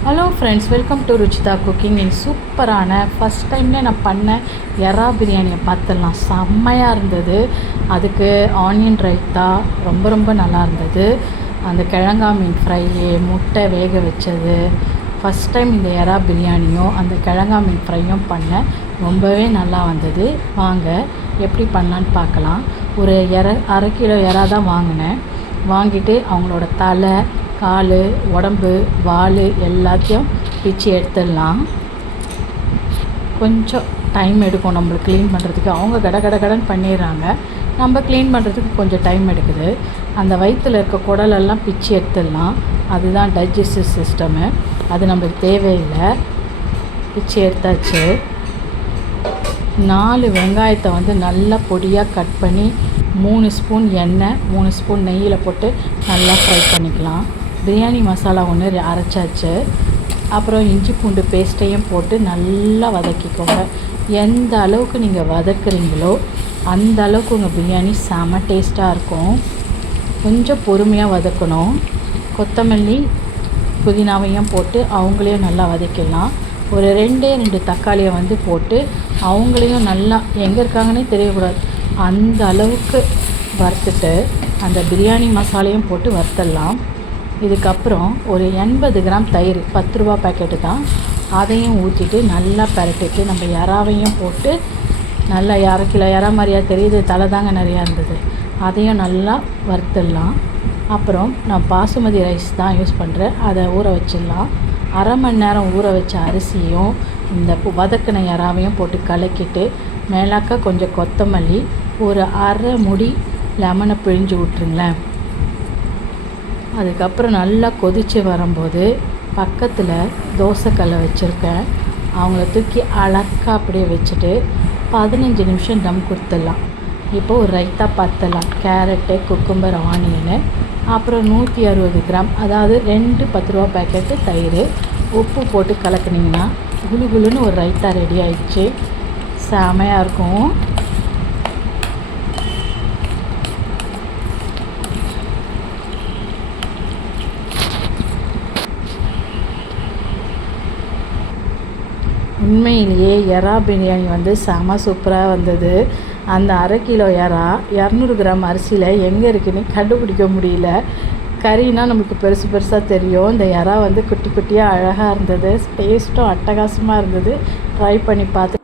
Hello friends, welcome to Ruchitha cooking. என் சூப்பரான first டைம்லேயே நான் பண்ண எறா பிரியாணியை பார்த்துடலாம். செம்மையாக இருந்தது. அதுக்கு ஆனியன் ரைத்தா ரொம்ப நல்லா இருந்தது. அந்த கிழங்கா மீன் ஃப்ரை, முட்டை வேக வச்சது. ஃபஸ்ட் டைம் இந்த எறா பிரியாணியும் அந்த கிழங்கா மீன் ஃப்ரையும் பண்ணேன். ரொம்பவே நல்லா வந்தது. வாங்க எப்படி பண்ணலான்னு பார்க்கலாம். ஒரு அரை கிலோ எறா தான் வாங்கினேன். வாங்கிட்டு அவங்களோட தலை, கால், உடம்பு, வால் எல்லாத்தையும் பிச்சு எடுத்துடலாம். கொஞ்சம் டைம் எடுக்கும் நம்மளுக்கு க்ளீன் பண்ணுறதுக்கு. அவங்க கடன்னு பண்ணிடுறாங்க. நம்ம க்ளீன் பண்ணுறதுக்கு கொஞ்சம் டைம் எடுக்குது. அந்த வயிற்றில் இருக்க குடலெல்லாம் பிச்சு எடுத்துடலாம். அதுதான் டைஜஸ்டிவ் சிஸ்டமு. அது நம்மளுக்கு தேவையில்லை. பிச்சு எடுத்தாச்சு. 4 வெங்காயத்தை நல்லா பொடியாக கட் பண்ணி 3 ஸ்பூன் எண்ணெய், 3 ஸ்பூன் நெய்யில் போட்டு நல்லா ஃப்ரை பண்ணிக்கலாம். பிரியாணி மசாலா ஒன்று அரைச்சாச்சு. அப்புறம் இஞ்சி பூண்டு பேஸ்ட்டையும் போட்டு நல்லா வதக்கிக்கோங்க. எந்த அளவுக்கு நீங்கள் வதக்குறீங்களோ அந்த அளவுக்கு உங்கள் பிரியாணி செம டேஸ்ட்டாக இருக்கும். கொஞ்சம் பொறுமையாக வதக்கணும். கொத்தமல்லி, புதினாவையும் போட்டு அவங்களையும் நல்லா வதக்கிடலாம். ஒரு 2 தக்காளியை போட்டு அவங்களையும் நல்லா எங்கே இருக்காங்கன்னே தெரியக்கூடாது அந்த அளவுக்கு வறுத்துட்டு அந்த பிரியாணி மசாலையும் போட்டு வறுத்துடலாம். இதுக்கப்புறம் ஒரு 80 கிராம் தயிர், 10 ரூபா பேக்கெட்டு தான், அதையும் ஊற்றிட்டு நல்லா பரட்டிட்டு நம்ம எறாவையும் போட்டு நல்லா 1/2 கிலோ எறா மாதிரியா தெரியுது, தலை தாங்க நிறையா இருந்தது. அதையும் நல்லா வறுத்துடலாம். அப்புறம் நான் பாசுமதி ரைஸ் தான் யூஸ் பண்ணுறேன். அதை ஊற வச்சிடலாம். அரை மணி நேரம் ஊற வச்ச அரிசியும் இந்த வதக்கின எறாவையும் போட்டு கலக்கிட்டு மேலாக்க கொஞ்சம் கொத்தமல்லி, ஒரு அரை முடி லெமனை பிழிஞ்சு விட்ருங்களேன். அதுக்கப்புறம் நல்லா கொதித்து வரும்போது பக்கத்தில் தோசைக்கல்லை வச்சுருக்கேன். அவங்கள தூக்கி அழகாக அப்படியே வச்சுட்டு 15 நிமிஷம் தம் கொடுத்துடலாம். இப்போது ஒரு ரைத்தா பார்த்துடலாம். கேரட்டு, குக்கும்பர், ஆனியனு, அப்புறம் 160 கிராம், அதாவது 2 10 ரூபா பேக்கெட்டு தயிர், உப்பு போட்டு கலக்குனிங்கன்னா குலுன்னு ஒரு ரைத்தா ரெடி ஆயிடுச்சு. செமையாக இருக்கும். உண்மையிலேயே எறா பிரியாணி செம சூப்பராக வந்தது. அந்த அரை கிலோ எறா 200 கிராம் அரிசியில் எங்கே இருக்குன்னு கண்டுபிடிக்க முடியல. கறினா நமக்கு பெருசாக தெரியும். இந்த எறா குட்டி குட்டியாக அழகாக இருந்தது. டேஸ்ட்டும் அட்டகாசமாக இருந்தது. ட்ரை பண்ணி பார்த்து